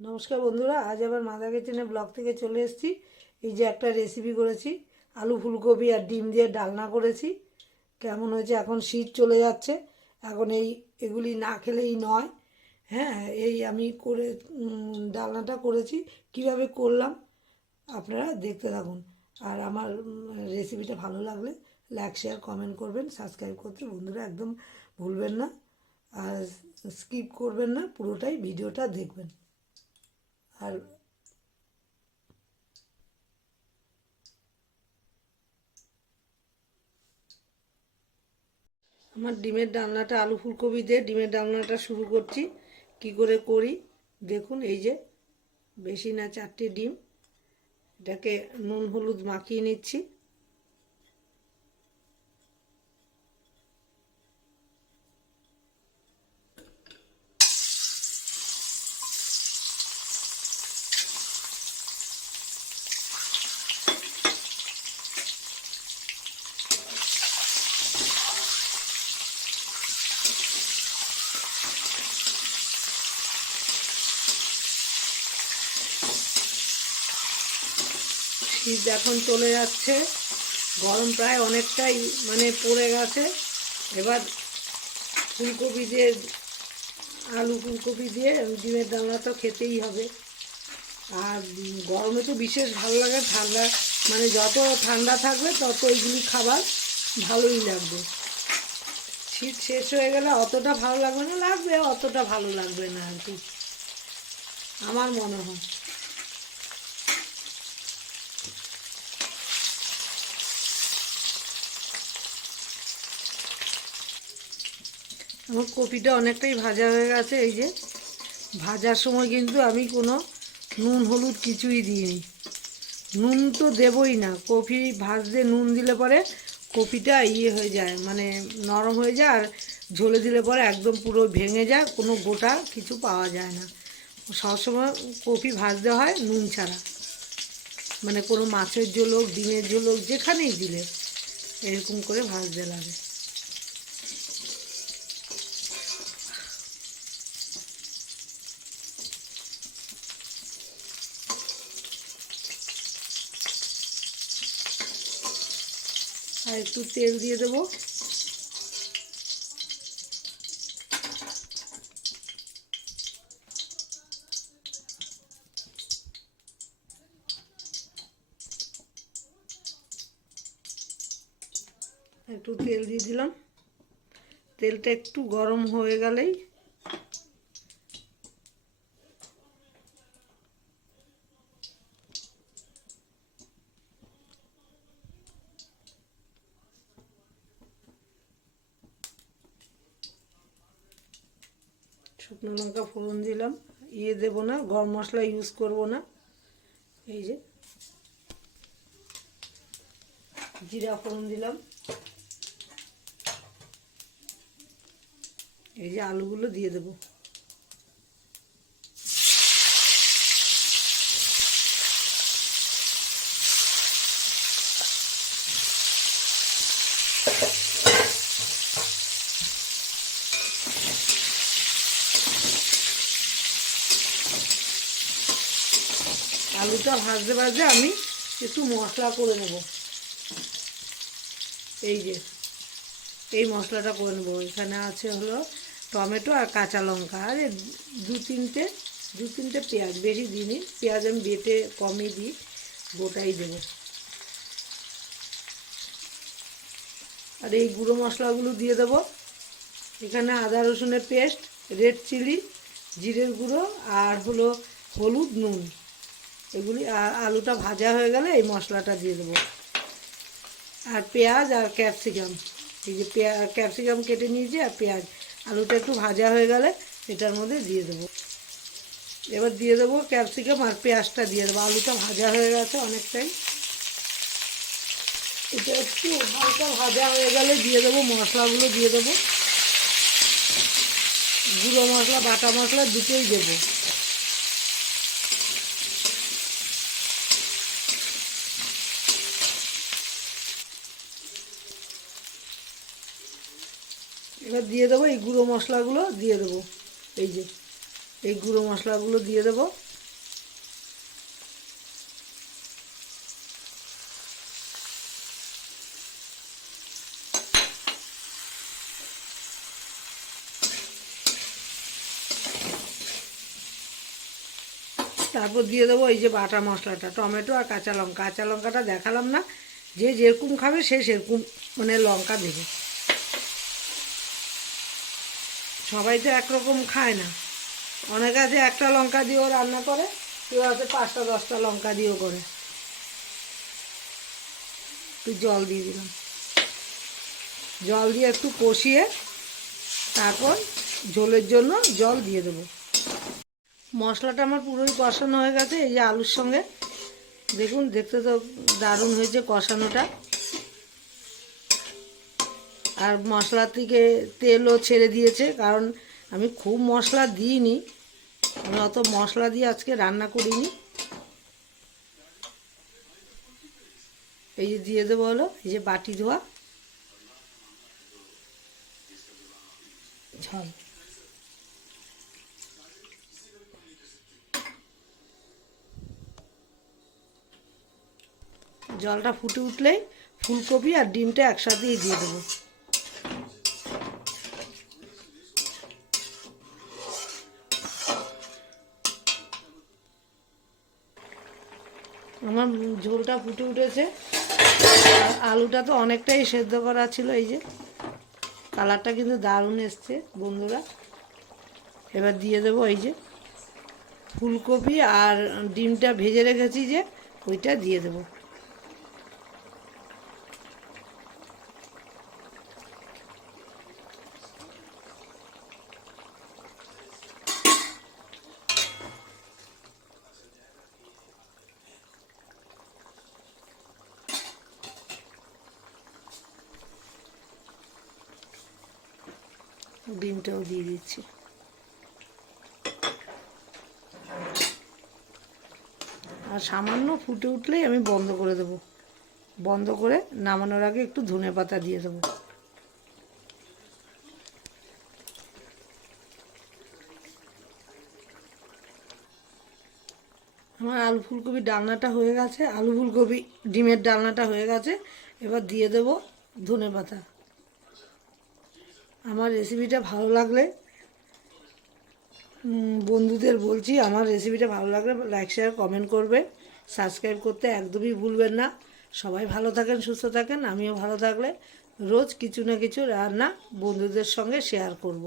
নমস্কার বন্ধুরা, আজ আবার মাদা কিচেনের ব্লগ থেকে চলে এসেছি। এই যে একটা রেসিপি করেছি, আলু ফুলকপি আর ডিম দিয়ে ডালনা করেছি। কেমন হয়েছে? এখন শীত চলে যাচ্ছে। এখন এই, এগুলি না খেলেই নয়। হ্যাঁ এই আমি করে ডালনাটা করেছি। কীভাবে করলাম আপনারা দেখতে থাকুন। আর আমার রেসিপিটা ভালো লাগলে লাইক শেয়ার কমেন্ট করবেন। সাবস্ক্রাইব করতে বন্ধুরা একদম ভুলবেন না। আর স্কিপ করবেন না, পুরোটাই ভিডিওটা দেখবেন। আর আমার ডিমের ডালনাটা আলু ফুলকপি দিয়ে ডিমের ডালনাটা শুরু করছি। কি করে করি? দেখুন, এই যে বেশি না চারটে ডিম। এটাকে নুন হলুদ মাখিয়ে নিচ্ছি। শীত এখন চলে যাচ্ছে। গরম প্রায় অনেকটাই মানে পড়ে গেছে। এবার ফুলকপি দিয়ে, আলু ফুলকপি দিয়ে ডিমের ডালনা তো খেতেই হবে। আর গরমে তো বিশেষ ভালো লাগে ঠান্ডা মানে যত ঠান্ডা থাকবে তত এইগুলি খাবার ভালোই লাগবে। শীত শেষ হয়ে গেলে অতটা ভালো লাগবে না, লাগবে, অতটা ভালো লাগবে না আর কি। আমার মনে হয়। আমার কপিটা অনেকটাই ভাজা হয়ে গেছে, এই যে। ভাজার সময় কিন্তু আমি কোনো নুন, হলুদ কিছুই দিইনি। নুন তো দেবই না, কপি ভাজতে নুন দিলে পরে কপিটা ইয়ে হয়ে যায় মানে নরম হয়ে যায় আর ঝোলে দিলে পরে একদম পুরো ভেঙে যায়, কোনো গোটা কিছু পাওয়া যায় না। সবসময় কপি ভাজতে হয় নুন ছাড়া। মানে কোনো মাছের ঝোল হোক, ডিমের ঝোল হোক, যেখানেই দিলে এরকম করে ভাজতে লাগে। আর একটু তেল দিয়ে দেবো। একটু তেল দিয়ে দিলাম। তেলটা একটু গরম হয়ে গেলেই শুকনো লঙ্কা ফোড়ন দিলাম। ইয়ে দেব না, গরম মশলা ইউজ করব না। এই যে জিরা ফোড়ন দিলাম। এই যে আলুগুলো দিয়ে দেবো। আলুটা ভাজতে ভাজতে আমি একটু মশলা করে নেব। এই যে, এই মশলাটা করে নেব। এখানে আছে হলো টমেটো আর কাঁচা লঙ্কা। আর দু তিনটে দু তিনটে পেঁয়াজ, বেশি দিইনি। পেঁয়াজ আমি বেটে কমই দিই, গোটাই দেবো। আর এই গুঁড়ো মশলাগুলো দিয়ে দেবো। এখানে আদা রসুনের পেস্ট, রেড চিলি, জিরের গুঁড়ো আর হলো হলুদ নুন। এগুলি আলুটা ভাজা হয়ে গেলে এই মশলাটা দিয়ে দেবো। আর পেঁয়াজ আর ক্যাপসিকাম, এই যে পেঁয়া, ক্যাপসিকাম কেটে নিয়েছি আর পেঁয়াজ। আলুটা একটু ভাজা হয়ে গেলে এটার মধ্যে দিয়ে দেবো। এবার দিয়ে দেবো ক্যাপসিকাম আর পেঁয়াজটা দিয়ে দেবো। আলুটা ভাজা হয়ে গেছে অনেকটাই। এটা একটু হালকা ভাজা হয়ে গেলে দিয়ে দেবো, মশলাগুলো দিয়ে দেবো। গুঁড়ো মশলা, বাটা মশলা দুটোই দেবো। এবার দিয়ে দেবো এই গুঁড়ো মশলাগুলো, দিয়ে দেবো। এই যে, এই গুঁড়ো মশলাগুলো দিয়ে দেবো। তারপর দিয়ে দেবো এই যে বাটা মশলাটা, টমেটো আর কাঁচা লঙ্কা। কাঁচা লঙ্কাটা দেখালাম না, যে যেরকম খাবে সে সেরকম মানে লঙ্কা দেবে। সবাই তো একরকম খায় না। অনেক আছে একটা লঙ্কা দিয়েও রান্না করে, কেউ আছে পাঁচটা, দশটা লঙ্কা দিয়েও করে। একটু জল দিয়ে দিলাম। জল দিয়ে একটু কষিয়ে তারপর ঝোলের জন্য জল দিয়ে দেবো। মশলাটা আমার পুরোই কষানো হয়ে গেছে, এই যে আলুর সঙ্গে। দেখুন, দেখতে তো দারুণ হয়েছে কষানোটা। আর মশলা থেকে তেলও ছেড়ে দিয়েছে, কারণ আমি খুব মশলা দিইনি। আমি অত মশলা দিয়ে আজকে রান্না করিনি। এই যে দিয়ে দেবো হলো, এই যে বাটি ধোয়া। ঝাল। জলটা ফুটে উঠলেই ফুলকপি আর ডিমটা একসাথেই দিয়ে দেবো। আমার ঝোলটা ফুটে উঠেছে। আলুটা তো অনেকটাই সেদ্ধ করা ছিল, এই যে। কালারটা কিন্তু দারুণ এসছে বন্ধুরা। এবার দিয়ে দেবো এই যে ফুলকপি আর ডিমটা ভেজে রেখেছি যে, ওইটা দিয়ে দেবো। ডিমটাও দিয়ে দিচ্ছি। আর সামান্য ফুটে উঠলেই আমি বন্ধ করে দেবো। বন্ধ করে নামানোর আগে একটু ধনে পাতা দিয়ে দেবো। আমার আলু ফুলকপির ডালনাটা হয়ে গেছে। আলু ফুলকপি, ডিমের ডালনাটা হয়ে গেছে। এবার দিয়ে দেব ধনে পাতা। আমার রেসিপিটা ভালো লাগলে বন্ধুদের বলছি, আমার রেসিপিটা ভালো লাগলে লাইক শেয়ার কমেন্ট করবে সাবস্ক্রাইব করতে একদমই ভুলবেন না সবাই ভালো থাকেন, সুস্থ থাকেন, আমিও ভালো থাকলে রোজ কিছু না কিছু রান্না বন্ধুদের সঙ্গে শেয়ার করব।